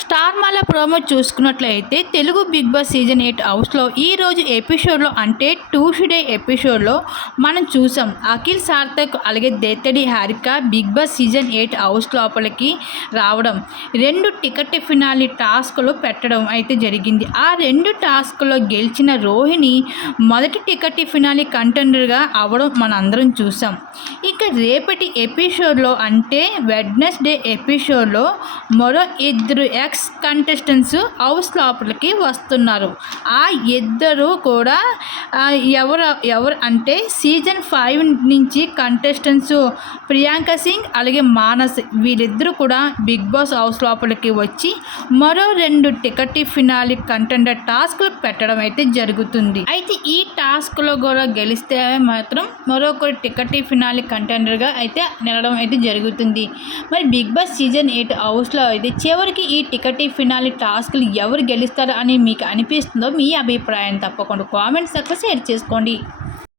Star మాల promo చూసుకున్నట్లయితే Telugu big Boss season 8 హౌస్లో ఈరోజు ఎపిసోడ్లో అంటే ట్యూస్డే ఎపిసోడ్లో మనం చూసాం అఖిల్ సార్థక్ అలాగే Dethadi Harika Bigg Boss season 8 house లోపలికి రావడం 2 టికెట్ ఫినాలి టాస్క్లు పెట్టడం అయితే జరిగింది. ఆ 2 టాస్క్లో గెలిచిన రోహిణి మొదటి టికెట్ ఫినాలి కంటెండర్గా అవ్వడం మనందరం చూసాం. ఇక రేపటి ఎపిసోడ్లో అంటే వెడ్నెస్డే ఎపిసోడ్లో మరో ఇద్దరు ఎక్స్ కంటెస్టెంట్స్ హౌస్ లోపలికి వస్తున్నారు. ఆ ఇద్దరు కూడా ఎవరు అంటే సీజన్ 5 నుంచి కంటెస్టెంట్స్ ప్రియాంక సింగ్ అలాగే మానస్ వీళ్ళిద్దరూ కూడా బిగ్ బాస్ హౌస్ లోపలికి వచ్చి మరో 2 టికెట్ ఫినాలి కంటెండర్ టాస్క్లు పెట్టడం అయితే జరుగుతుంది. అయితే ఈ టాస్క్లో కూడా గెలిస్తే మాత్రం మరొక టికెట్ ఫినాలి కంటెండర్గా అయితే నిలడం అయితే జరుగుతుంది. మరి బిగ్ బాస్ సీజన్ 8 హౌస్లో అయితే చివరికి ఈ టికెట్ ఫినాలి టాస్క్లు ఎవరు గెలుస్తారు అని మీకు అనిపిస్తుందో మీ అభిప్రాయం తప్పకుండా కామెంట్స్ అక్కడ షేర్ చేసుకోండి.